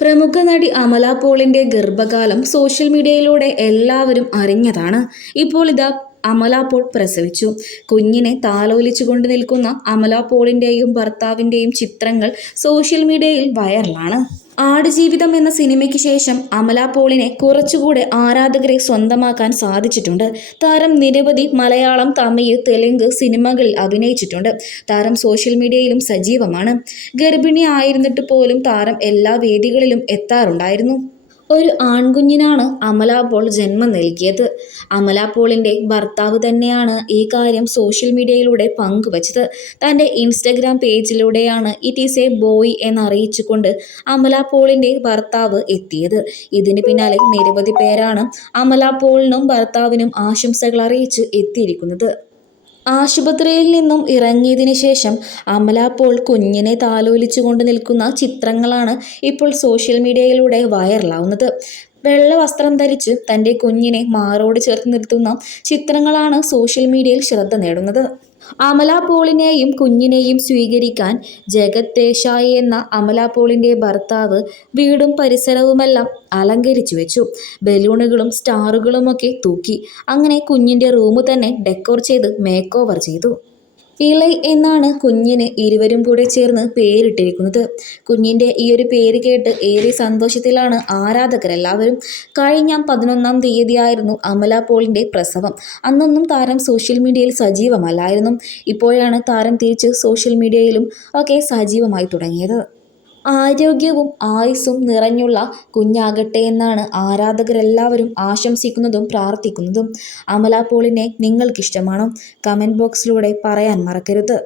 പ്രമുഖ നടി അമല പോളിന്റെ ഗർഭകാലം സോഷ്യൽ മീഡിയയിലൂടെ എല്ലാവരും അറിഞ്ഞതാണ്. ഇപ്പോൾ ഇതാ അമല പോൾ പ്രസവിച്ചു. കുഞ്ഞിനെ താലോലിച്ചുകൊണ്ട് നിൽക്കുന്ന അമല പോളിന്റെയും ഭർത്താവിന്റെയും ചിത്രങ്ങൾ സോഷ്യൽ മീഡിയയിൽ വൈറലാണ്. ആടുജീവിതം എന്ന സിനിമയ്ക്ക് ശേഷം അമല പോളിനെ കുറച്ചുകൂടെ ആരാധകരെ സ്വന്തമാക്കാൻ സാധിച്ചിട്ടുണ്ട്. താരം നിരവധി മലയാളം തമിഴ് തെലുങ്ക് സിനിമകളിൽ അഭിനയിച്ചിട്ടുണ്ട്. താരം സോഷ്യൽ മീഡിയയിലും സജീവമാണ്. ഗർഭിണി ആയിരുന്നിട്ട് പോലും താരം എല്ലാ വേദികളിലും എത്താറുണ്ടായിരുന്നു. ഒരു ആൺകുഞ്ഞിനാണ് അമല പോൾ ജന്മം നൽകിയത്. അമല പോളിന്റെ ഭർത്താവ് തന്നെയാണ് ഈ കാര്യം സോഷ്യൽ മീഡിയയിലൂടെ പങ്കുവച്ചത്. തന്റെ ഇൻസ്റ്റഗ്രാം പേജിലൂടെയാണ് ഇറ്റ് ഈസ് എ ബോയ് എന്നറിയിച്ചുകൊണ്ട് അമല പോളിന്റെ ഭർത്താവ് എത്തിയത്. ഇതിന് പിന്നാലെ നിരവധി പേരാണ് അമല പോളിനും ഭർത്താവിനും ആശംസകൾ അറിയിച്ച് എത്തിയിരിക്കുന്നത്. ആശുപത്രിയിൽ നിന്നും ഇറങ്ങിയതിനു ശേഷം അമല പോൾ കുഞ്ഞിനെ താലോലിച്ചുകൊണ്ട് നിൽക്കുന്ന ചിത്രങ്ങളാണ് ഇപ്പോൾ സോഷ്യൽ മീഡിയയിലൂടെ വൈറലാവുന്നത്. വെള്ള വസ്ത്രം ധരിച്ച് തന്റെ കുഞ്ഞിനെ മാറോട് ചേർത്ത് നിർത്തുന്ന ചിത്രങ്ങളാണ് സോഷ്യൽ മീഡിയയിൽ ശ്രദ്ധ നേടുന്നത്. അമല പോളിനെയും കുഞ്ഞിനെയും സ്വീകരിക്കാൻ ജഗത് ദേശായി എന്ന അമല പോളിന്റെ ഭർത്താവ് വീടും പരിസരവുമെല്ലാം അലങ്കരിച്ചു വെച്ചു. ബലൂണുകളും സ്റ്റാറുകളുമൊക്കെ തൂക്കി. അങ്ങനെ കുഞ്ഞിന്റെ റൂം തന്നെ ഡെക്കോർ ചെയ്ത് മേക്ക് ചെയ്തു. ഇളൈ എന്നാണ് കുഞ്ഞിന് ഇരുവരും കൂടെ ചേർന്ന് പേരിട്ടിരിക്കുന്നത്. കുഞ്ഞിന്റെ ഈ ഒരു പേര് കേട്ട് ഏറെ സന്തോഷത്തിലാണ് ആരാധകരെല്ലാവരും. കഴിഞ്ഞ പതിനൊന്നാം തീയതിയായിരുന്നു അമല പോളിന്റെ പ്രസവം. അന്നൊന്നും താരം സോഷ്യൽ മീഡിയയിൽ സജീവമല്ലായിരുന്നു. ഇപ്പോഴാണ് താരം തിരിച്ച് സോഷ്യൽ മീഡിയയിലും ഒക്കെ സജീവമായി തുടങ്ങിയത്. ആരോഗ്യവും ആയുസ്സും നിറഞ്ഞുള്ള കുഞ്ഞാകട്ടെ എന്നാണ് ആരാധകരെല്ലാവരും ആശംസിക്കുന്നതും പ്രാർത്ഥിക്കുന്നതും. അമല പോളിനെ നിങ്ങൾക്കിഷ്ടമാണോ? കമന്റ് ബോക്സിലൂടെ പറയാൻ മറക്കരുത്.